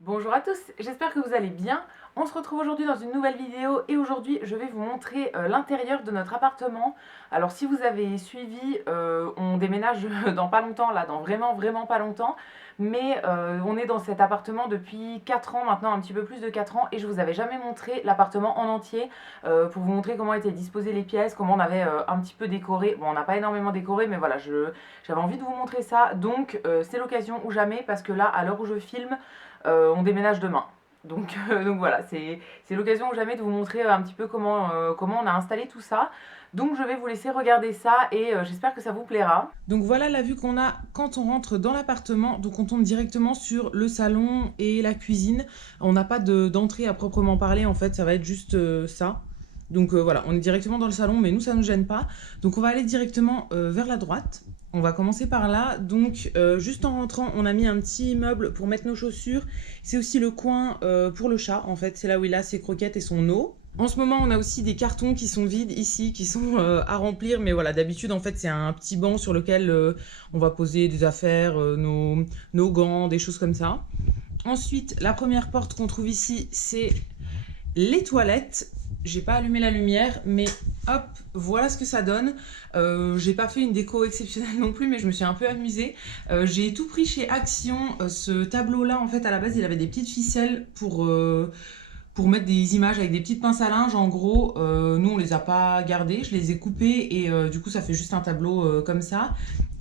Bonjour à tous, j'espère que vous allez bien. On se retrouve aujourd'hui dans une nouvelle vidéo et aujourd'hui je vais vous montrer l'intérieur de notre appartement. Alors si vous avez suivi, on déménage dans pas longtemps là, dans vraiment pas longtemps. Mais on est dans cet appartement depuis 4 ans maintenant, un petit peu plus de 4 ans. Et je vous avais jamais montré l'appartement en entier pour vous montrer comment étaient disposées les pièces, comment on avait un petit peu décoré. Bon, on n'a pas énormément décoré mais voilà, j'avais envie de vous montrer ça. Donc c'est l'occasion ou jamais parce que là, à l'heure où je filme, on déménage demain. Donc voilà, c'est l'occasion ou jamais de vous montrer un petit peu comment on a installé tout ça. Donc je vais vous laisser regarder ça et j'espère que ça vous plaira. Donc voilà la vue qu'on a quand on rentre dans l'appartement. Donc on tombe directement sur le salon et la cuisine. On n'a pas d'entrée à proprement parler, en fait ça va être juste ça. Donc voilà, on est directement dans le salon, mais nous ça ne nous gêne pas. Donc on va aller directement vers la droite. On va commencer par là. Donc juste en rentrant, on a mis un petit meuble pour mettre nos chaussures. C'est aussi le coin pour le chat, en fait. C'est là où il a ses croquettes et son eau. En ce moment, on a aussi des cartons qui sont vides ici, qui sont à remplir. Mais voilà, d'habitude, en fait, c'est un petit banc sur lequel on va poser des affaires, nos gants, des choses comme ça. Ensuite, la première porte qu'on trouve ici, c'est les toilettes. J'ai pas allumé la lumière, mais hop, voilà ce que ça donne. J'ai pas fait une déco exceptionnelle non plus, mais je me suis un peu amusée. J'ai tout pris chez Action. Ce tableau-là, en fait, à la base, il avait des petites ficelles pour mettre des images avec des petites pinces à linge. En gros, nous, on les a pas gardées, je les ai coupées et du coup, ça fait juste un tableau comme ça.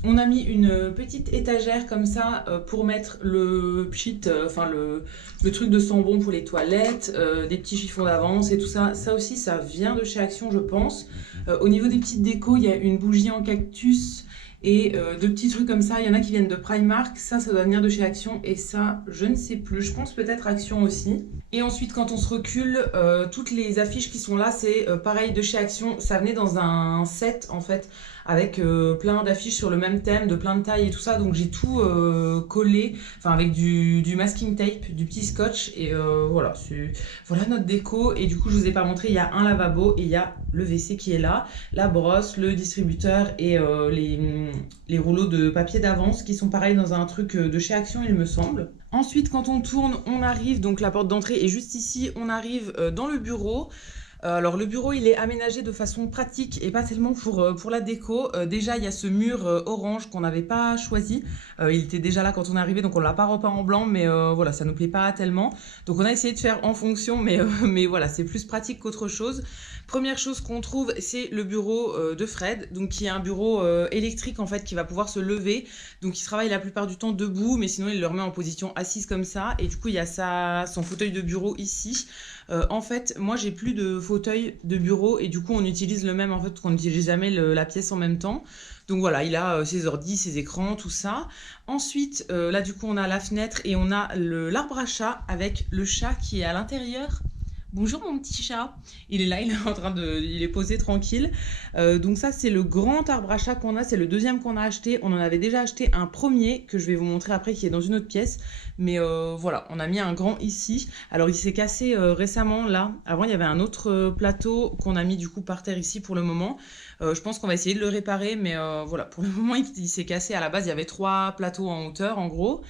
On a mis une petite étagère comme ça pour mettre le pchit, enfin le truc de sambon pour les toilettes, des petits chiffons d'avance et tout ça. Ça aussi, ça vient de chez Action, je pense. Au niveau des petites décos, il y a une bougie en cactus et deux petits trucs comme ça. Il y en a qui viennent de Primark. Ça doit venir de chez Action. Et ça, je ne sais plus. Je pense peut-être Action aussi. Et ensuite, quand on se recule, toutes les affiches qui sont là, c'est pareil de chez Action. Ça venait dans un set, en fait, avec plein d'affiches sur le même thème, de plein de tailles et tout ça. Donc j'ai tout collé, enfin avec du masking tape, du petit scotch. Et voilà, voilà notre déco. Et du coup, je vous ai pas montré, il y a un lavabo et il y a le WC qui est là, la brosse, le distributeur et les rouleaux de papier d'avance qui sont pareils dans un truc de chez Action, il me semble. Ensuite, quand on tourne, on arrive, donc la porte d'entrée est juste ici, on arrive dans le bureau. Alors le bureau, il est aménagé de façon pratique et pas tellement pour la déco. Déjà, il y a ce mur orange qu'on n'avait pas choisi. Il était déjà là quand on est arrivé, donc on l'a pas repeint en blanc, mais voilà, ça nous plaît pas tellement. Donc on a essayé de faire en fonction, mais voilà, c'est plus pratique qu'autre chose. Première chose qu'on trouve, c'est le bureau de Fred, donc qui est un bureau électrique en fait, qui va pouvoir se lever. Donc il travaille la plupart du temps debout, mais sinon il le remet en position assise comme ça. Et du coup, il y a son fauteuil de bureau ici. En fait, moi j'ai plus de fauteuil de bureau et du coup on utilise le même en fait, qu'on n'utilise jamais la pièce en même temps. Donc voilà, il a ses ordi, ses écrans, tout ça. Ensuite, là du coup on a la fenêtre et on a l'arbre à chat avec le chat qui est à l'intérieur. Bonjour mon petit chat. Il est là, il est posé tranquille. Donc ça c'est le grand arbre à chat qu'on a, c'est le deuxième qu'on a acheté. On en avait déjà acheté un premier que je vais vous montrer après qui est dans une autre pièce. Mais voilà, on a mis un grand ici. Alors il s'est cassé récemment là. Avant il y avait un autre plateau qu'on a mis du coup par terre ici pour le moment. Je pense qu'on va essayer de le réparer, mais voilà, pour le moment il s'est cassé. À la base il y avait 3 plateaux en hauteur en gros.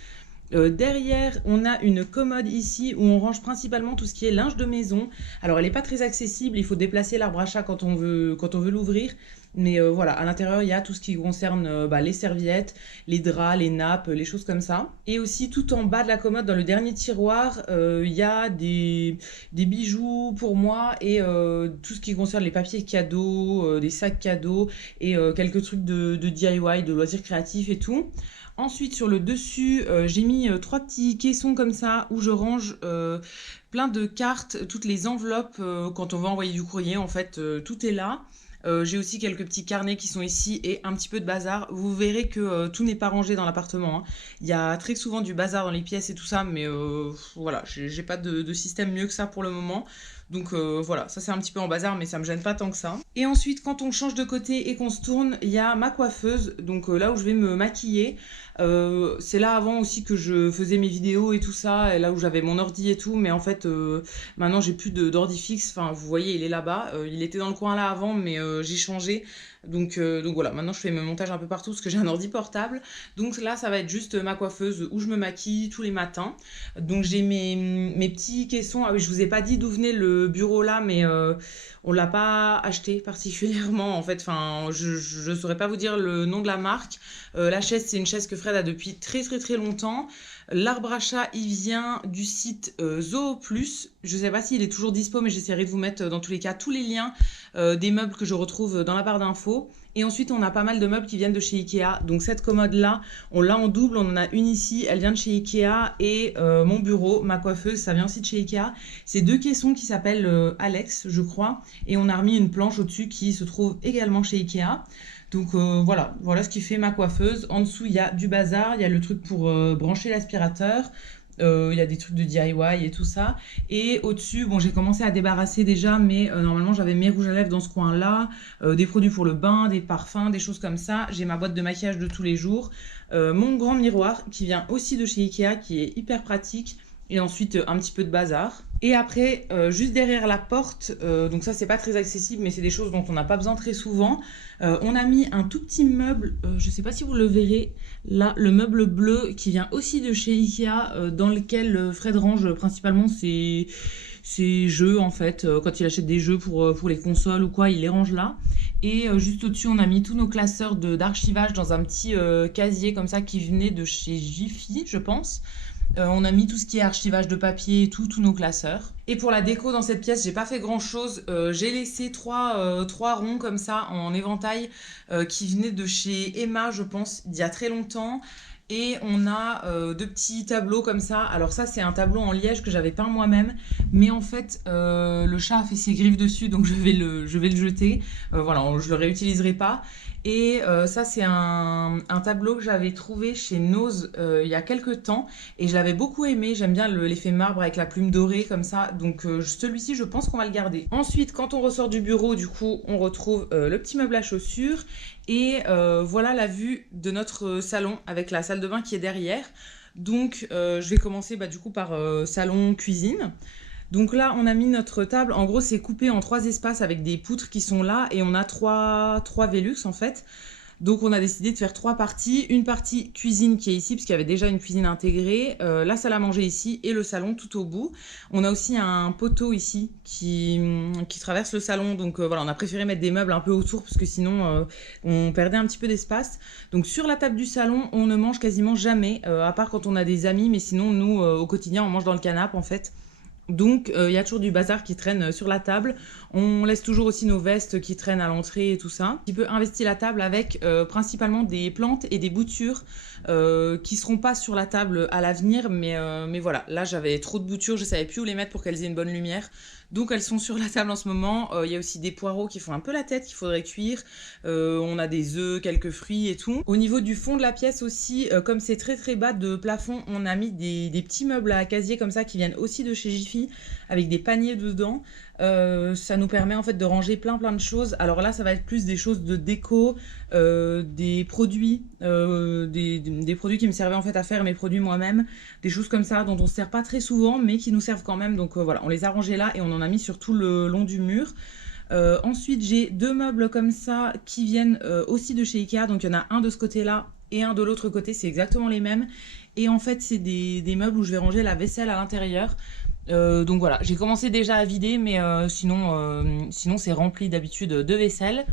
Derrière, on a une commode ici où on range principalement tout ce qui est linge de maison. Alors, elle n'est pas très accessible, il faut déplacer l'arbre à chat quand on veut l'ouvrir. Mais voilà, à l'intérieur, il y a tout ce qui concerne les serviettes, les draps, les nappes, les choses comme ça. Et aussi, tout en bas de la commode, dans le dernier tiroir, il y a des bijoux pour moi et tout ce qui concerne les papiers cadeaux, des sacs cadeaux et quelques trucs de DIY, de loisirs créatifs et tout. Ensuite, sur le dessus, j'ai mis 3 petits caissons comme ça où je range plein de cartes, toutes les enveloppes quand on veut envoyer du courrier. En fait, tout est là. J'ai aussi quelques petits carnets qui sont ici et un petit peu de bazar. Vous verrez que tout n'est pas rangé dans l'appartement, hein. Il y a très souvent du bazar dans les pièces et tout ça, mais voilà, j'ai pas de système mieux que ça pour le moment. Donc voilà, ça c'est un petit peu en bazar, mais ça me gêne pas tant que ça. Et ensuite, quand on change de côté et qu'on se tourne, il y a ma coiffeuse, donc là où je vais me maquiller. C'est là avant aussi que je faisais mes vidéos et tout ça, et là où j'avais mon ordi et tout, mais en fait maintenant j'ai plus d'ordi fixe. Enfin, vous voyez, il est là-bas. Il était dans le coin là avant, mais j'ai changé. Donc voilà, maintenant je fais mes montages un peu partout parce que j'ai un ordi portable. Donc là, ça va être juste ma coiffeuse où je me maquille tous les matins. Donc j'ai mes petits caissons. Ah oui, je vous ai pas dit d'où venait le bureau là, mais on l'a pas acheté particulièrement en fait. Enfin, je saurais pas vous dire le nom de la marque. La chaise, c'est une chaise que Fred a depuis très très très longtemps. L'arbre à chat, il vient du site Zoo Plus. Je sais pas s'il est toujours dispo, mais j'essaierai de vous mettre dans tous les cas tous les liens des meubles que je retrouve dans la barre d'infos. Et ensuite, on a pas mal de meubles qui viennent de chez Ikea. Donc cette commode-là, on l'a en double. On en a une ici, elle vient de chez Ikea. Et mon bureau, ma coiffeuse, ça vient aussi de chez Ikea. C'est deux caissons qui s'appellent Alex, je crois. Et on a remis une planche au-dessus qui se trouve également chez Ikea. Donc voilà ce qui fait ma coiffeuse. En dessous, il y a du bazar, il y a le truc pour brancher l'aspirateur, il y a des trucs de DIY et tout ça. Et au-dessus, bon, j'ai commencé à débarrasser déjà, mais normalement, j'avais mes rouges à lèvres dans ce coin-là, des produits pour le bain, des parfums, des choses comme ça. J'ai ma boîte de maquillage de tous les jours, mon grand miroir qui vient aussi de chez Ikea, qui est hyper pratique. Et ensuite, un petit peu de bazar. Et après, juste derrière la porte, donc ça, c'est pas très accessible, mais c'est des choses dont on n'a pas besoin très souvent. On a mis un tout petit meuble, je sais pas si vous le verrez, là, le meuble bleu qui vient aussi de chez Ikea, dans lequel Fred range principalement ses jeux, en fait. Quand il achète des jeux pour les consoles ou quoi, il les range là. Et juste au-dessus, on a mis tous nos classeurs d'archivage dans un petit casier comme ça qui venait de chez Jiffy, je pense. On a mis tout ce qui est archivage de papier et tout, tous nos classeurs. Et pour la déco dans cette pièce, j'ai pas fait grand chose. J'ai laissé trois ronds comme ça en éventail qui venaient de chez Emma, je pense, d'il y a très longtemps. Et on a deux petits tableaux comme ça. Alors ça, c'est un tableau en liège que j'avais peint moi-même. Mais en fait, le chat a fait ses griffes dessus, donc je vais le jeter. Voilà, je le réutiliserai pas. Et ça, c'est un tableau que j'avais trouvé chez Nose il y a quelques temps. Et je l'avais beaucoup aimé. J'aime bien l'effet marbre avec la plume dorée comme ça. Donc celui-ci, je pense qu'on va le garder. Ensuite, quand on ressort du bureau, du coup, on retrouve le petit meuble à chaussures. Et voilà la vue de notre salon avec la salle de bain qui est derrière. Donc je vais commencer du coup par salon-cuisine. Donc là, on a mis notre table. En gros, c'est coupé en 3 espaces avec des poutres qui sont là. Et on a 3 Velux en fait. Donc on a décidé de faire 3 parties. Une partie cuisine qui est ici, parce qu'il y avait déjà une cuisine intégrée. La salle à manger ici et le salon tout au bout. On a aussi un poteau ici qui traverse le salon. Donc voilà, on a préféré mettre des meubles un peu autour, parce que sinon on perdait un petit peu d'espace. Donc sur la table du salon, on ne mange quasiment jamais, à part quand on a des amis. Mais sinon, nous, au quotidien, on mange dans le canapé en fait. Donc il y a toujours du bazar qui traîne sur la table. On laisse toujours aussi nos vestes qui traînent à l'entrée et tout ça. Un petit peu investi la table avec principalement des plantes et des boutures qui seront pas sur la table à l'avenir. Mais voilà, là j'avais trop de boutures, je savais plus où les mettre pour qu'elles aient une bonne lumière. Donc elles sont sur la table en ce moment. Il y a aussi des poireaux qui font un peu la tête, qu'il faudrait cuire. On a des œufs, quelques fruits et tout. Au niveau du fond de la pièce aussi, comme c'est très très bas de plafond, on a mis des petits meubles à casier comme ça qui viennent aussi de chez Jiffy avec des paniers dedans. Ça nous permet en fait de ranger plein de choses. Alors là, ça va être plus des choses de déco, des produits, des produits qui me servaient en fait à faire mes produits moi-même, des choses comme ça dont on se sert pas très souvent, mais qui nous servent quand même. Donc voilà, on les a rangés là et on en a mis sur tout le long du mur. Ensuite, j'ai 2 meubles comme ça qui viennent aussi de chez Ikea. Donc il y en a un de ce côté-là et un de l'autre côté, c'est exactement les mêmes. Et en fait, c'est des meubles où je vais ranger la vaisselle à l'intérieur. Donc voilà, j'ai commencé déjà à vider, mais sinon c'est rempli d'habitude de vaisselle.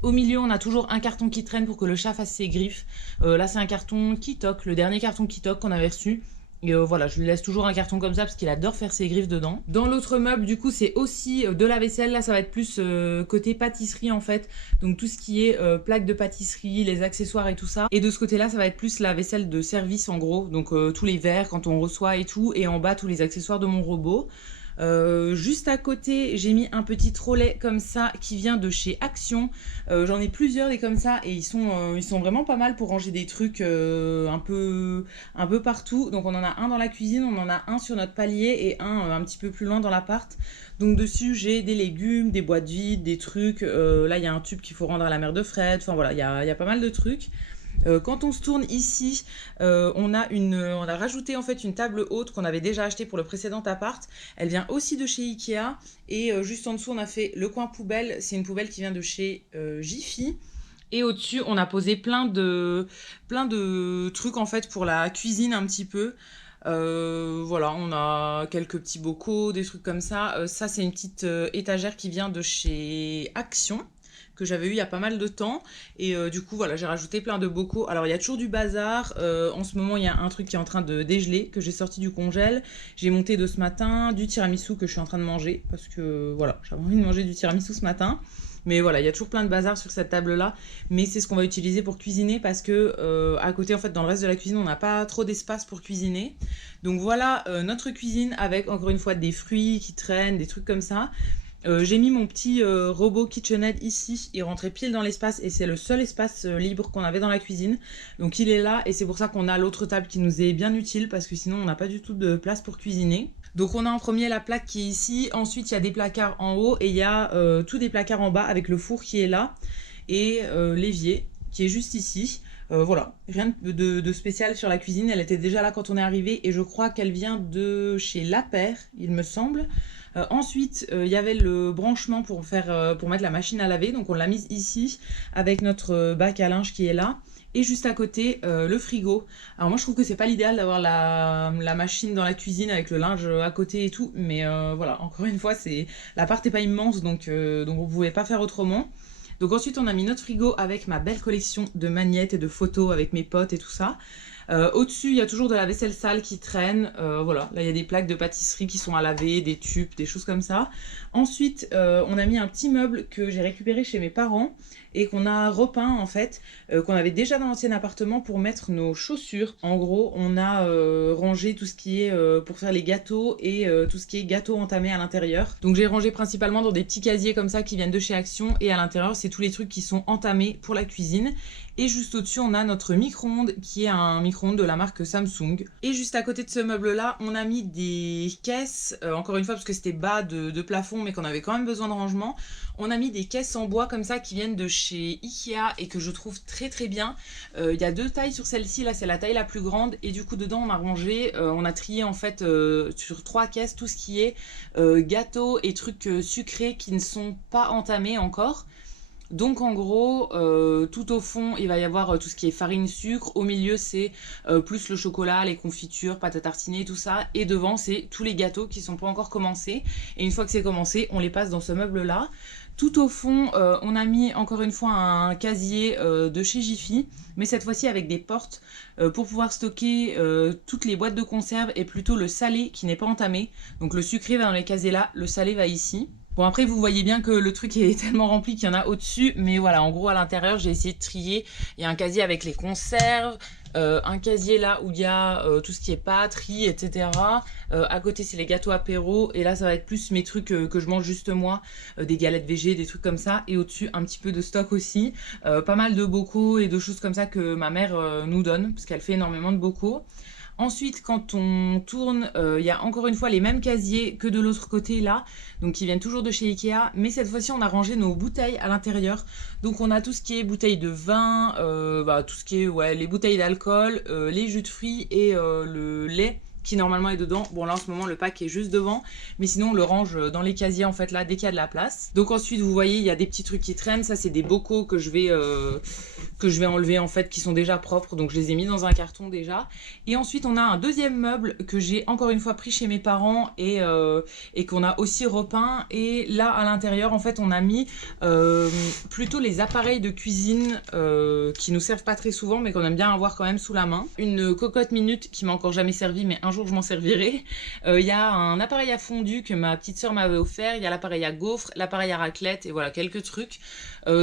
Au milieu, on a toujours un carton qui traîne pour que le chat fasse ses griffes. Là, c'est un carton qui toque, le dernier carton qui toque qu'on avait reçu. Et voilà, je lui laisse toujours un carton comme ça parce qu'il adore faire ses griffes dedans. Dans l'autre meuble, du coup, c'est aussi de la vaisselle. Là, ça va être plus côté pâtisserie en fait. Donc tout ce qui est plaques de pâtisserie, les accessoires et tout ça. Et de ce côté-là, ça va être plus la vaisselle de service en gros. Donc tous les verres quand on reçoit et tout. Et en bas, tous les accessoires de mon robot. Juste à côté, j'ai mis un petit trolley comme ça qui vient de chez Action. J'en ai plusieurs des comme ça et ils sont vraiment pas mal pour ranger des trucs un peu partout. Donc on en a un dans la cuisine, on en a un sur notre palier et un petit peu plus loin dans l'appart. Donc dessus j'ai des légumes, des boîtes vides, des trucs. Là il y a un tube qu'il faut rendre à la mère de Fred. Enfin voilà, il y a pas mal de trucs. Quand on se tourne ici, on a rajouté en fait une table haute qu'on avait déjà achetée pour le précédent appart. Elle vient aussi de chez Ikea. Et juste en dessous, on a fait le coin poubelle. C'est une poubelle qui vient de chez Jiffy. Et au-dessus, on a posé plein de trucs en fait pour la cuisine un petit peu. Voilà, on a quelques petits bocaux, des trucs comme ça. Ça, c'est une petite étagère qui vient de chez Action, que j'avais eu il y a pas mal de temps. Et du coup, voilà, j'ai rajouté plein de bocaux. Alors, il y a toujours du bazar. En ce moment, il y a un truc qui est en train de dégeler, que j'ai sorti du congèle. J'ai monté de ce matin du tiramisu que je suis en train de manger. Parce que, voilà, j'avais envie de manger du tiramisu ce matin. Mais voilà, il y a toujours plein de bazar sur cette table-là. Mais c'est ce qu'on va utiliser pour cuisiner parce que à côté, en fait, dans le reste de la cuisine, on n'a pas trop d'espace pour cuisiner. Donc voilà notre cuisine avec, encore une fois, des fruits qui traînent, des trucs comme ça. J'ai mis mon petit robot KitchenAid ici, il rentrait pile dans l'espace et c'est le seul espace libre qu'on avait dans la cuisine. Donc il est là et c'est pour ça qu'on a l'autre table qui nous est bien utile parce que sinon on n'a pas du tout de place pour cuisiner. Donc on a en premier la plaque qui est ici, ensuite il y a des placards en haut et il y a tous des placards en bas avec le four qui est là et l'évier qui est juste ici. Voilà, rien de spécial sur la cuisine, elle était déjà là quand on est arrivé et je crois qu'elle vient de chez La Paire, il me semble. Ensuite, il y avait le branchement pour mettre la machine à laver, donc on l'a mise ici avec notre bac à linge qui est là. Et juste à côté, le frigo. Alors moi je trouve que c'est pas l'idéal d'avoir la machine dans la cuisine avec le linge à côté et tout, mais voilà, encore une fois, l'appart n'est pas immense, donc on pouvait pas faire autrement. Donc ensuite on a mis notre frigo avec ma belle collection de magnettes et de photos avec mes potes et tout ça. Au-dessus, il y a toujours de la vaisselle sale qui traîne. Voilà, là il y a des plaques de pâtisserie qui sont à laver, des tubes, des choses comme ça. Ensuite, on a mis un petit meuble que j'ai récupéré chez mes parents et qu'on a repeint en fait, qu'on avait déjà dans l'ancien appartement pour mettre nos chaussures. En gros, on a rangé tout ce qui est pour faire les gâteaux et tout ce qui est gâteaux entamés à l'intérieur. Donc j'ai rangé principalement dans des petits casiers comme ça qui viennent de chez Action et à l'intérieur, c'est tous les trucs qui sont entamés pour la cuisine. Et juste au-dessus, on a notre micro-ondes qui est un micro-ondes de la marque Samsung. Et juste à côté de ce meuble-là, on a mis des caisses, encore une fois parce que c'était bas de plafond mais qu'on avait quand même besoin de rangement. On a mis des caisses en bois comme ça qui viennent de chez Ikea et que je trouve très très bien. Il y a deux tailles sur celle-ci, là c'est la taille la plus grande et du coup dedans on a rangé, on a trié en fait sur 3 caisses tout ce qui est gâteaux et trucs sucrés qui ne sont pas entamés encore. Donc en gros, tout au fond, il va y avoir tout ce qui est farine, sucre. Au milieu, c'est plus le chocolat, les confitures, pâte à tartiner, tout ça. Et devant, c'est tous les gâteaux qui sont pas encore commencés. Et une fois que c'est commencé, on les passe dans ce meuble-là. Tout au fond, on a mis encore une fois un casier de chez Jiffy, mais cette fois-ci avec des portes pour pouvoir stocker toutes les boîtes de conserve et plutôt le salé qui n'est pas entamé. Donc le sucré va dans les casiers là, le salé va ici. Bon après vous voyez bien que le truc est tellement rempli qu'il y en a au-dessus, mais voilà, en gros à l'intérieur j'ai essayé de trier. Il y a un casier avec les conserves, un casier là où il y a tout ce qui est pâtes, riz, etc. À côté c'est les gâteaux apéro et là ça va être plus mes trucs que je mange juste moi, des galettes végé, des trucs comme ça. Et au-dessus un petit peu de stock aussi, pas mal de bocaux et de choses comme ça que ma mère nous donne parce qu'elle fait énormément de bocaux. Ensuite, quand on tourne, il y a encore une fois les mêmes casiers que de l'autre côté là, donc qui viennent toujours de chez Ikea, mais cette fois-ci on a rangé nos bouteilles à l'intérieur. Donc on a tout ce qui est bouteilles de vin, tout ce qui est les bouteilles d'alcool, les jus de fruits et le lait qui normalement est dedans. Bon là en ce moment le pack est juste devant, mais sinon on le range dans les casiers en fait là dès qu'il y a de la place. Donc ensuite vous voyez il y a des petits trucs qui traînent, ça c'est des bocaux que je vais enlever en fait qui sont déjà propres, donc je les ai mis dans un carton déjà. Et ensuite on a un deuxième meuble que j'ai encore une fois pris chez mes parents et qu'on a aussi repeint. Et là à l'intérieur en fait on a mis plutôt les appareils de cuisine qui nous servent pas très souvent mais qu'on aime bien avoir quand même sous la main. Une cocotte minute qui m'a encore jamais servi mais un jour je m'en servirai. Il y a un appareil à fondu que ma petite soeur m'avait offert, il y a l'appareil à gaufres, l'appareil à raclette et voilà quelques trucs.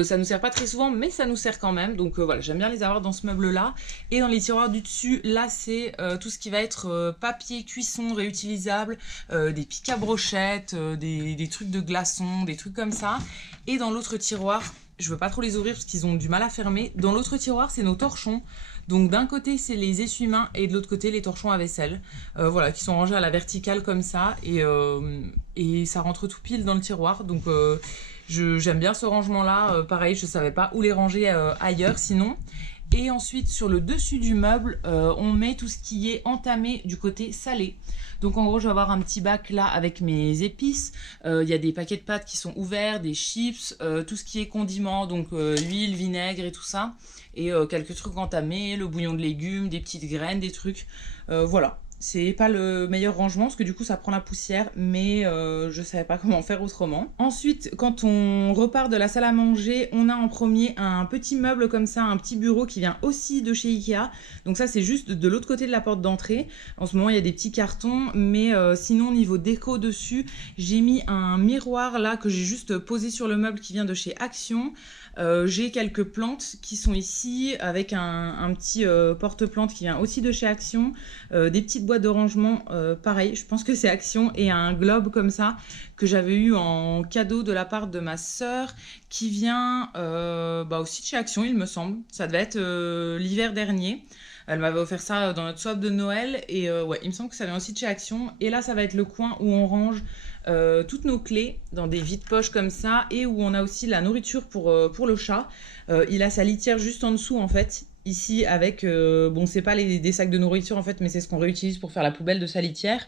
Ça nous sert pas très souvent mais ça nous sert quand même, donc voilà, j'aime bien les avoir dans ce meuble là. Et dans les tiroirs du dessus là c'est tout ce qui va être papier cuisson réutilisable, des pics à brochettes, des trucs de glaçons, des trucs comme ça. Et dans l'autre tiroir, je veux pas trop les ouvrir parce qu'ils ont du mal à fermer, dans l'autre tiroir c'est nos torchons. Donc d'un côté c'est les essuie-mains et de l'autre côté les torchons à vaisselle, voilà, qui sont rangés à la verticale comme ça et ça rentre tout pile dans le tiroir. Donc j'aime bien ce rangement là, pareil je savais pas où les ranger ailleurs sinon. Et ensuite, sur le dessus du meuble, on met tout ce qui est entamé du côté salé. Donc en gros, je vais avoir un petit bac là avec mes épices. Il y a des paquets de pâtes qui sont ouverts, des chips, tout ce qui est condiments, donc l'huile, vinaigre et tout ça. Et quelques trucs entamés, le bouillon de légumes, des petites graines, des trucs. Voilà. C'est pas le meilleur rangement parce que du coup ça prend la poussière, mais je savais pas comment faire autrement. Ensuite, quand on repart de la salle à manger, on a en premier un petit meuble comme ça, un petit bureau qui vient aussi de chez Ikea. Donc ça c'est juste de l'autre côté de la porte d'entrée. En ce moment il y a des petits cartons, mais sinon niveau déco dessus, j'ai mis un miroir là que j'ai juste posé sur le meuble qui vient de chez Action. J'ai quelques plantes qui sont ici avec un petit porte-plante qui vient aussi de chez Action, des petites boîtes de rangement, pareil, je pense que c'est Action, et un globe comme ça que j'avais eu en cadeau de la part de ma sœur qui vient aussi de chez Action, il me semble. Ça devait être l'hiver dernier. Elle m'avait offert ça dans notre swap de Noël et ouais, il me semble que ça vient aussi de chez Action. Et là, ça va être le coin où on range toutes nos clés dans des vides-poches comme ça et où on a aussi la nourriture pour le chat. Il a sa litière juste en dessous en fait, ici avec, bon c'est pas des sacs de nourriture en fait, mais c'est ce qu'on réutilise pour faire la poubelle de sa litière.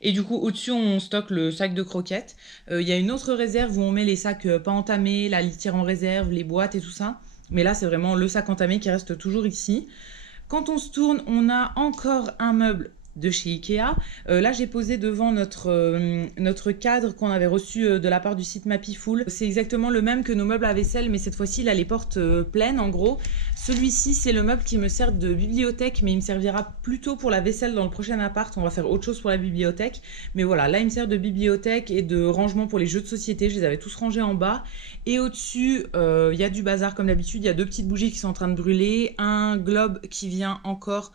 Et du coup au-dessus on stocke le sac de croquettes. Il y a une autre réserve où on met les sacs pas entamés, la litière en réserve, les boîtes et tout ça. Mais là c'est vraiment le sac entamé qui reste toujours ici. Quand on se tourne, on a encore un meuble de chez Ikea. Là, j'ai posé devant notre cadre qu'on avait reçu de la part du site Mapiful. C'est exactement le même que nos meubles à vaisselle, mais cette fois-ci, il a les portes pleines, en gros. Celui-ci, c'est le meuble qui me sert de bibliothèque, mais il me servira plutôt pour la vaisselle dans le prochain appart. On va faire autre chose pour la bibliothèque. Mais voilà, là, il me sert de bibliothèque et de rangement pour les jeux de société. Je les avais tous rangés en bas. Et au-dessus, il y a du bazar, comme d'habitude. Il y a 2 petites bougies qui sont en train de brûler. Un globe qui vient encore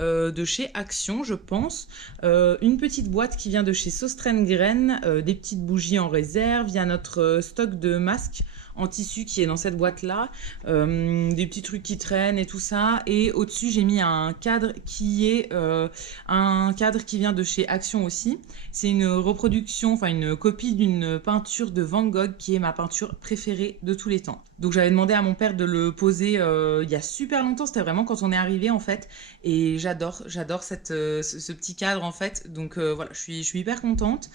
de chez Action, je pense. Une petite boîte qui vient de chez Sostrengren, des petites bougies en réserve. Il y a notre stock de masques en tissu qui est dans cette boîte-là. Des petits trucs qui traînent et tout ça. Et au-dessus, j'ai mis un cadre qui est un cadre qui vient de chez Action aussi. C'est une reproduction, enfin une copie d'une peinture de Van Gogh qui est ma peinture préférée de tous les temps. Donc j'avais demandé à mon père de le poser il y a super longtemps, c'était vraiment quand on est arrivé en fait. Et j'adore ce petit cadre en fait. Donc voilà, je suis hyper contente.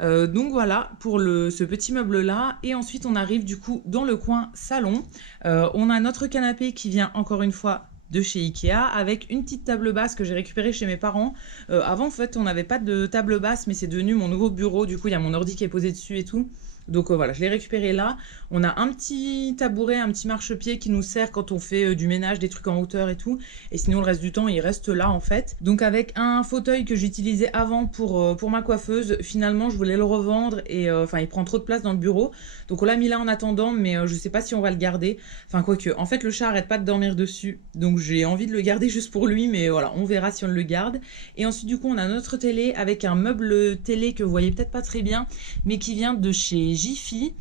Donc voilà pour ce petit meuble là, et ensuite on arrive du coup dans le coin salon. On a notre canapé qui vient encore une fois de chez Ikea avec une petite table basse que j'ai récupérée chez mes parents. Avant en fait on n'avait pas de table basse, mais c'est devenu mon nouveau bureau, du coup il y a mon ordi qui est posé dessus et tout. Donc voilà, je l'ai récupéré là. On a un petit tabouret, un petit marchepied qui nous sert quand on fait du ménage, des trucs en hauteur et tout. Et sinon, le reste du temps, il reste là en fait. Donc avec un fauteuil que j'utilisais avant pour ma coiffeuse, finalement, je voulais le revendre et enfin, il prend trop de place dans le bureau. Donc on l'a mis là en attendant, mais je sais pas si on va le garder. Enfin, quoique, en fait, le chat arrête pas de dormir dessus. Donc j'ai envie de le garder juste pour lui, mais voilà, on verra si on le garde. Et ensuite, du coup, on a notre télé avec un meuble télé que vous voyez peut-être pas très bien, mais qui vient de chez Jiffy.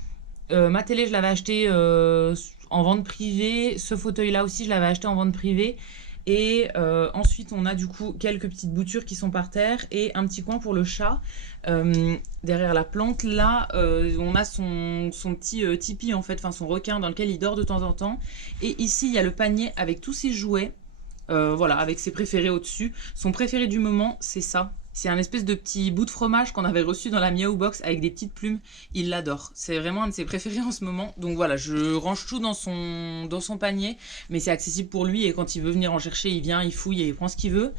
Ma télé, je l'avais acheté en vente privée. Ce fauteuil-là aussi, je l'avais acheté en vente privée. Et ensuite, on a du coup quelques petites boutures qui sont par terre et un petit coin pour le chat. Derrière la plante, là, on a son petit tipi, en fait, enfin son requin dans lequel il dort de temps en temps. Et ici, il y a le panier avec tous ses jouets. Voilà, avec ses préférés au-dessus. Son préféré du moment, c'est ça. C'est un espèce de petit bout de fromage qu'on avait reçu dans la Miaou Box avec des petites plumes. Il l'adore. C'est vraiment un de ses préférés en ce moment. Donc voilà, je range tout dans son panier. Mais c'est accessible pour lui et quand il veut venir en chercher, il vient, il fouille et il prend ce qu'il veut.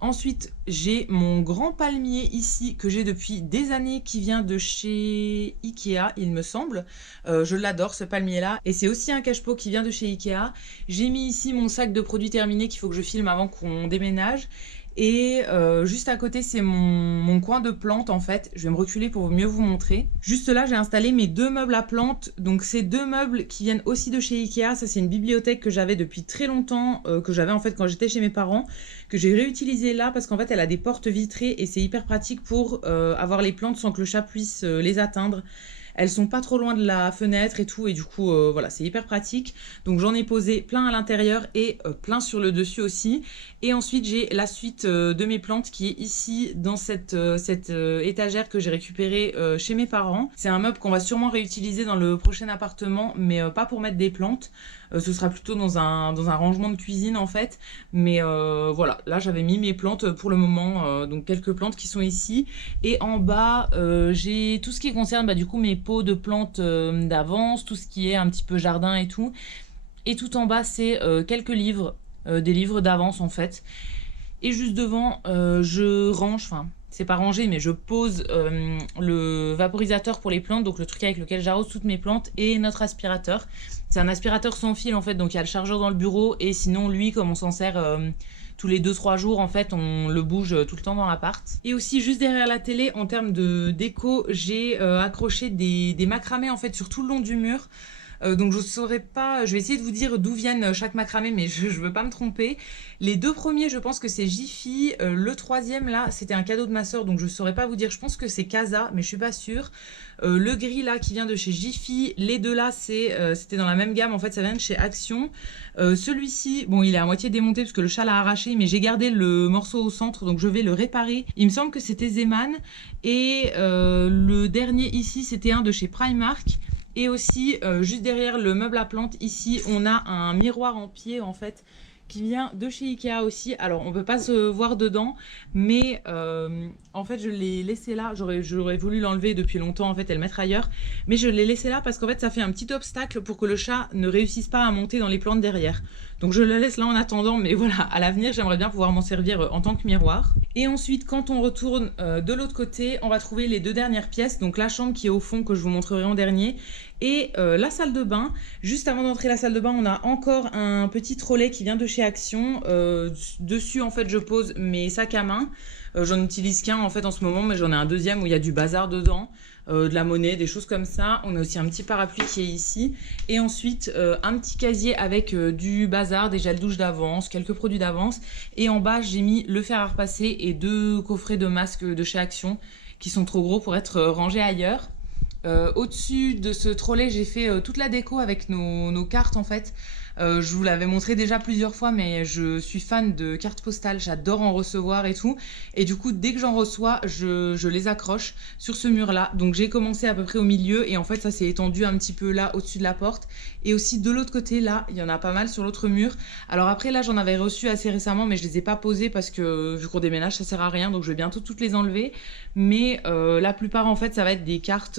Ensuite, j'ai mon grand palmier ici que j'ai depuis des années qui vient de chez Ikea, il me semble. Je l'adore ce palmier-là. Et c'est aussi un cache-pot qui vient de chez Ikea. J'ai mis ici mon sac de produits terminés qu'il faut que je filme avant qu'on déménage. Et juste à côté, c'est mon coin de plantes en fait. Je vais me reculer pour mieux vous montrer. Juste là, j'ai installé mes 2 meubles à plantes. Donc ces 2 meubles qui viennent aussi de chez Ikea. Ça, c'est une bibliothèque que j'avais depuis très longtemps, que j'avais en fait quand j'étais chez mes parents, que j'ai réutilisée là parce qu'en fait, elle a des portes vitrées et c'est hyper pratique pour avoir les plantes sans que le chat puisse les atteindre. Elles sont pas trop loin de la fenêtre et tout, et du coup, voilà, c'est hyper pratique. Donc j'en ai posé plein à l'intérieur et plein sur le dessus aussi. Et ensuite, j'ai la suite de mes plantes qui est ici, dans cette étagère que j'ai récupérée chez mes parents. C'est un meuble qu'on va sûrement réutiliser dans le prochain appartement, mais pas pour mettre des plantes. Ce sera plutôt dans un rangement de cuisine en fait. Mais voilà, là j'avais mis mes plantes pour le moment, donc quelques plantes qui sont ici. Et en bas, j'ai tout ce qui concerne du coup mes pots de plantes d'avance, tout ce qui est un petit peu jardin et tout. Et tout en bas, c'est quelques livres, des livres d'avance en fait. Et juste devant, je range, enfin, c'est pas rangé, mais je pose le vaporisateur pour les plantes, donc le truc avec lequel j'arrose toutes mes plantes, et notre aspirateur. C'est un aspirateur sans fil en fait, donc il y a le chargeur dans le bureau, et sinon, lui, comme on s'en sert tous les 2-3 jours, en fait, on le bouge tout le temps dans l'appart. Et aussi, juste derrière la télé, en termes de déco, j'ai accroché des macramés en fait sur tout le long du mur. Donc je saurais pas, je vais essayer de vous dire d'où viennent chaque macramé, mais je veux pas me tromper. Les 2 premiers, je pense que c'est Jiffy. Le 3e là, c'était un cadeau de ma soeur, donc je saurais pas vous dire. Je pense que c'est Casa, mais je suis pas sûre. Le gris là qui vient de chez Jiffy, les 2 là c'était dans la même gamme, en fait ça vient de chez Action. Celui-ci, bon il est à moitié démonté parce que le chat l'a arraché, mais j'ai gardé le morceau au centre, donc je vais le réparer. Il me semble que c'était Zeman. Et le dernier ici, c'était un de chez Primark. Et aussi, juste derrière le meuble à plantes, ici, on a un miroir en pied, en fait, qui vient de chez Ikea aussi. Alors, on ne peut pas se voir dedans, mais en fait, je l'ai laissé là. J'aurais voulu l'enlever depuis longtemps, en fait, et le mettre ailleurs. Mais je l'ai laissé là parce qu'en fait, ça fait un petit obstacle pour que le chat ne réussisse pas à monter dans les plantes derrière. Donc, je le laisse là en attendant, mais voilà, à l'avenir, j'aimerais bien pouvoir m'en servir en tant que miroir. Et ensuite, quand on retourne de l'autre côté, on va trouver les 2 dernières pièces. Donc, la chambre qui est au fond, que je vous montrerai en dernier, et la salle de bain. Juste avant d'entrer la salle de bain, on a encore un petit trolley qui vient de chez Action. Dessus, en fait, je pose mes sacs à main. J'en utilise qu'un en fait en ce moment, mais j'en ai un deuxième où il y a du bazar dedans, de la monnaie, des choses comme ça. On a aussi un petit parapluie qui est ici. Et ensuite, un petit casier avec du bazar, des gels douche d'avance, quelques produits d'avance. Et en bas, j'ai mis le fer à repasser et 2 coffrets de masques de chez Action qui sont trop gros pour être rangés ailleurs. Au-dessus de ce trolley, j'ai fait toute la déco avec nos cartes en fait. Je vous l'avais montré déjà plusieurs fois, mais je suis fan de cartes postales, j'adore en recevoir et tout. Et du coup, dès que j'en reçois, je les accroche sur ce mur-là. Donc j'ai commencé à peu près au milieu et en fait ça s'est étendu un petit peu là au-dessus de la porte. Et aussi de l'autre côté, là, il y en a pas mal sur l'autre mur. Alors après, là, j'en avais reçu assez récemment, mais je les ai pas posés parce que vu qu'on déménage, ça sert à rien. Donc je vais bientôt toutes les enlever. Mais la plupart, en fait, ça va être des cartes...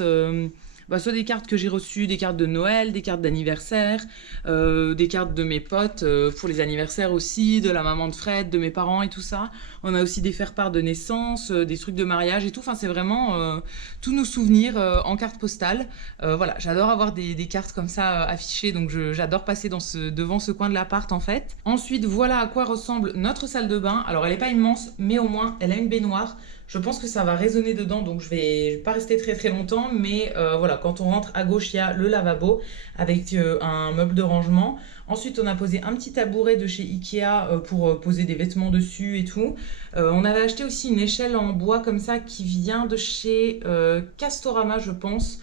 soit des cartes que j'ai reçues, des cartes de Noël, des cartes d'anniversaire, des cartes de mes potes pour les anniversaires aussi, de la maman de Fred, de mes parents et tout ça. On a aussi des faire-part de naissance, des trucs de mariage et tout. Enfin, c'est vraiment tous nos souvenirs en carte postale. Voilà, j'adore avoir des cartes comme ça affichées, donc j'adore passer devant ce coin de l'appart en fait. Ensuite, voilà à quoi ressemble notre salle de bain. Alors, elle n'est pas immense, mais au moins, elle a une baignoire. Je pense que ça va résonner dedans, donc je vais pas rester très très longtemps, mais voilà, quand on rentre à gauche, il y a le lavabo avec un meuble de rangement. Ensuite, on a posé un petit tabouret de chez Ikea pour poser des vêtements dessus et tout. On avait acheté aussi une échelle en bois comme ça qui vient de chez Castorama, je pense.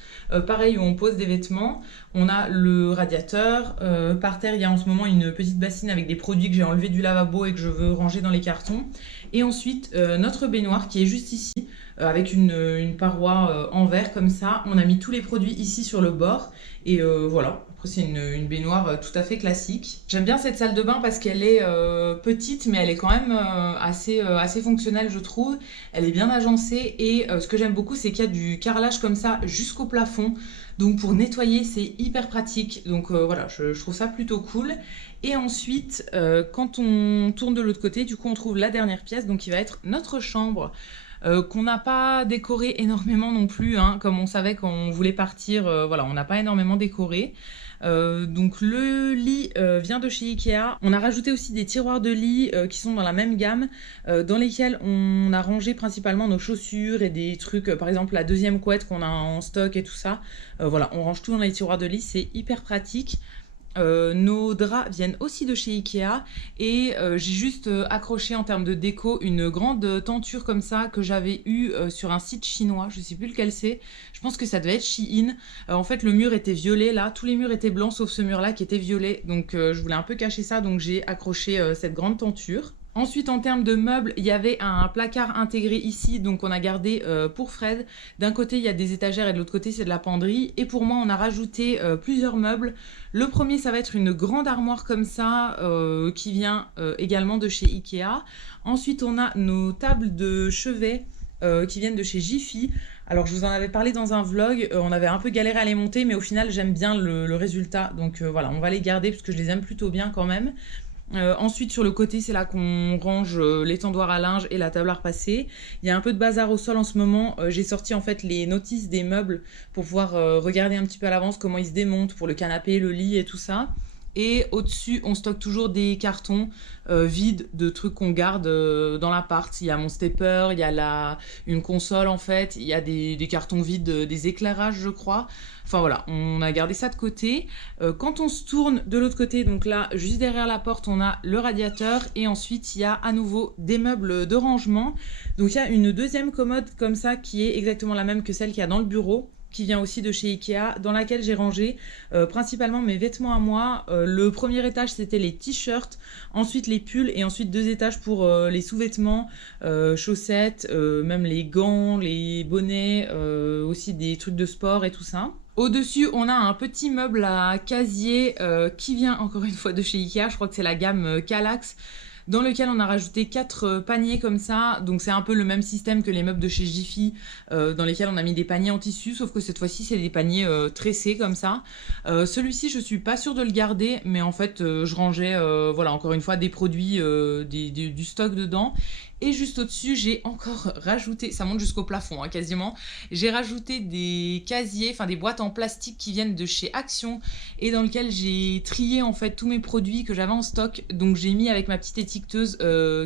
Pareil, où on pose des vêtements. On a le radiateur. Par terre, il y a en ce moment une petite bassine avec des produits que j'ai enlevés du lavabo et que je veux ranger dans les cartons. Et ensuite, notre baignoire qui est juste ici, avec une paroi en verre comme ça. On a mis tous les produits ici sur le bord. Et voilà, après c'est une baignoire tout à fait classique. J'aime bien cette salle de bain parce qu'elle est petite, mais elle est quand même assez fonctionnelle, je trouve. Elle est bien agencée et ce que j'aime beaucoup, c'est qu'il y a du carrelage comme ça jusqu'au plafond. Donc pour nettoyer, c'est hyper pratique. Donc voilà, je trouve ça plutôt cool. Et ensuite, quand on tourne de l'autre côté, du coup, on trouve la dernière pièce, donc qui va être notre chambre. Qu'on n'a pas décoré énormément non plus, hein, comme on savait qu'on voulait partir, voilà, on n'a pas énormément décoré. Donc le lit vient de chez Ikea. On a rajouté aussi des tiroirs de lit qui sont dans la même gamme, dans lesquels on a rangé principalement nos chaussures et des trucs, par exemple la deuxième couette qu'on a en stock et tout ça. Voilà, on range tout dans les tiroirs de lit, c'est hyper pratique. Nos draps viennent aussi de chez Ikea et j'ai juste accroché en termes de déco une grande tenture comme ça que j'avais eue sur un site chinois, je sais plus lequel c'est, je pense que ça devait être Shein. En fait le mur était violet là, tous les murs étaient blancs sauf ce mur là qui était violet, donc je voulais un peu cacher ça, donc j'ai accroché cette grande tenture. Ensuite, en termes de meubles, il y avait un placard intégré ici, donc on a gardé pour Fred. D'un côté, il y a des étagères et de l'autre côté, c'est de la penderie. Et pour moi, on a rajouté plusieurs meubles. Le premier, ça va être une grande armoire comme ça, qui vient également de chez Ikea. Ensuite, on a nos tables de chevet qui viennent de chez Jiffy. Alors, je vous en avais parlé dans un vlog, on avait un peu galéré à les monter, mais au final, j'aime bien le résultat. Donc voilà, on va les garder parce que je les aime plutôt bien quand même. Ensuite, sur le côté, c'est là qu'on range l'étendoir à linge et la table à repasser. Il y a un peu de bazar au sol en ce moment. J'ai sorti en fait les notices des meubles pour pouvoir regarder un petit peu à l'avance comment ils se démontent pour le canapé, le lit et tout ça. Et au-dessus, on stocke toujours des cartons vides de trucs qu'on garde dans l'appart. Il y a mon stepper, il y a une console en fait, il y a des cartons vides, des éclairages je crois. Enfin voilà, on a gardé ça de côté. Quand on se tourne de l'autre côté, donc là, juste derrière la porte, on a le radiateur. Et ensuite, il y a à nouveau des meubles de rangement. Donc il y a une deuxième commode comme ça qui est exactement la même que celle qu'il y a dans le bureau, qui vient aussi de chez Ikea, dans laquelle j'ai rangé principalement mes vêtements à moi. Le premier étage, c'était les t-shirts, ensuite les pulls, et ensuite 2 étages pour les sous-vêtements, chaussettes, même les gants, les bonnets, aussi des trucs de sport et tout ça. Au-dessus, on a un petit meuble à casier qui vient encore une fois de chez Ikea, je crois que c'est la gamme Kallax, dans lequel on a rajouté 4 paniers comme ça. Donc c'est un peu le même système que les meubles de chez Jiffy, dans lesquels on a mis des paniers en tissu, sauf que cette fois-ci c'est des paniers tressés comme ça. Celui-ci je suis pas sûre de le garder, mais en fait je rangeais voilà, encore une fois des produits, du stock dedans. Et juste au-dessus, j'ai encore rajouté, ça monte jusqu'au plafond hein, quasiment, j'ai rajouté des casiers, enfin des boîtes en plastique qui viennent de chez Action et dans lequel j'ai trié en fait tous mes produits que j'avais en stock. Donc j'ai mis avec ma petite étiqueteuse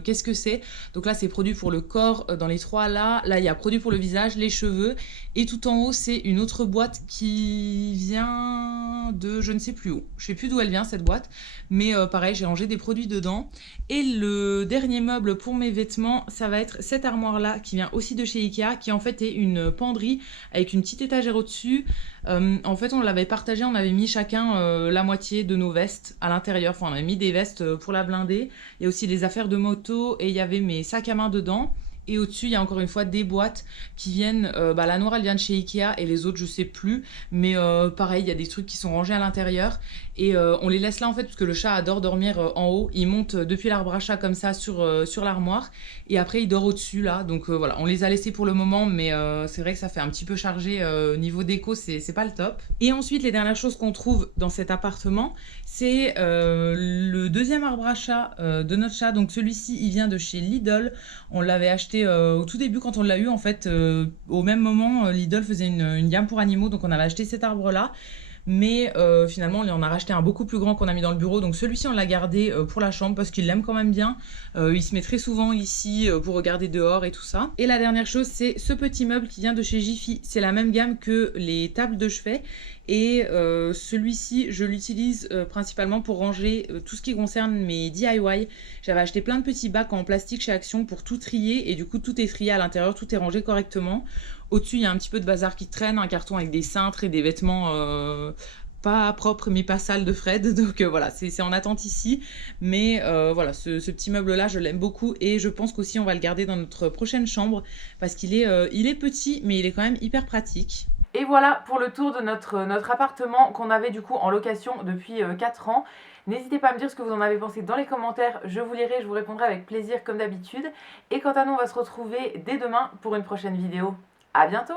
qu'est-ce que c'est. Donc là c'est produit pour le corps dans les 3 là. Là il y a produit pour le visage, les cheveux. Et tout en haut c'est une autre boîte qui vient de je ne sais plus où. Je sais plus d'où elle vient cette boîte. Mais pareil j'ai rangé des produits dedans. Et le dernier meuble pour mes vêtements, ça va être cette armoire là qui vient aussi de chez Ikea, qui en fait est une penderie avec une petite étagère au-dessus. En fait on l'avait partagé, on avait mis chacun la moitié de nos vestes à l'intérieur, enfin on avait mis des vestes pour la blinder. Il y a aussi des affaires de moto et il y avait mes sacs à main dedans. Et au-dessus, il y a encore une fois des boîtes qui viennent, la noire elle vient de chez Ikea et les autres je sais plus, mais pareil, il y a des trucs qui sont rangés à l'intérieur et on les laisse là en fait parce que le chat adore dormir en haut. Il monte depuis l'arbre à chat comme ça sur l'armoire et après il dort au-dessus là, donc voilà, on les a laissés pour le moment, mais c'est vrai que ça fait un petit peu chargé niveau déco, c'est pas le top. Et ensuite, les dernières choses qu'on trouve dans cet appartement, c'est le deuxième arbre à chat de notre chat. Donc celui-ci, il vient de chez Lidl. On l'avait acheté au tout début quand on l'a eu en fait. Au même moment, Lidl faisait une gamme pour animaux, donc on avait acheté cet arbre-là. Mais finalement, on en a racheté un beaucoup plus grand qu'on a mis dans le bureau. Donc celui-ci, on l'a gardé pour la chambre parce qu'il l'aime quand même bien. Il se met très souvent ici pour regarder dehors et tout ça. Et la dernière chose, c'est ce petit meuble qui vient de chez Jiffy. C'est la même gamme que les tables de chevet. Et celui-ci, je l'utilise principalement pour ranger tout ce qui concerne mes DIY. J'avais acheté plein de petits bacs en plastique chez Action pour tout trier. Et du coup, tout est trié à l'intérieur, tout est rangé correctement. Au-dessus, il y a un petit peu de bazar qui traîne, un carton avec des cintres et des vêtements pas propres mais pas sales de Fred. Donc voilà, c'est en attente ici. Mais voilà, ce petit meuble-là, je l'aime beaucoup et je pense qu'aussi on va le garder dans notre prochaine chambre parce qu'il est petit mais il est quand même hyper pratique. Et voilà pour le tour de notre appartement qu'on avait du coup en location depuis 4 ans. N'hésitez pas à me dire ce que vous en avez pensé dans les commentaires, je vous lirai, je vous répondrai avec plaisir comme d'habitude. Et quant à nous, on va se retrouver dès demain pour une prochaine vidéo. À bientôt!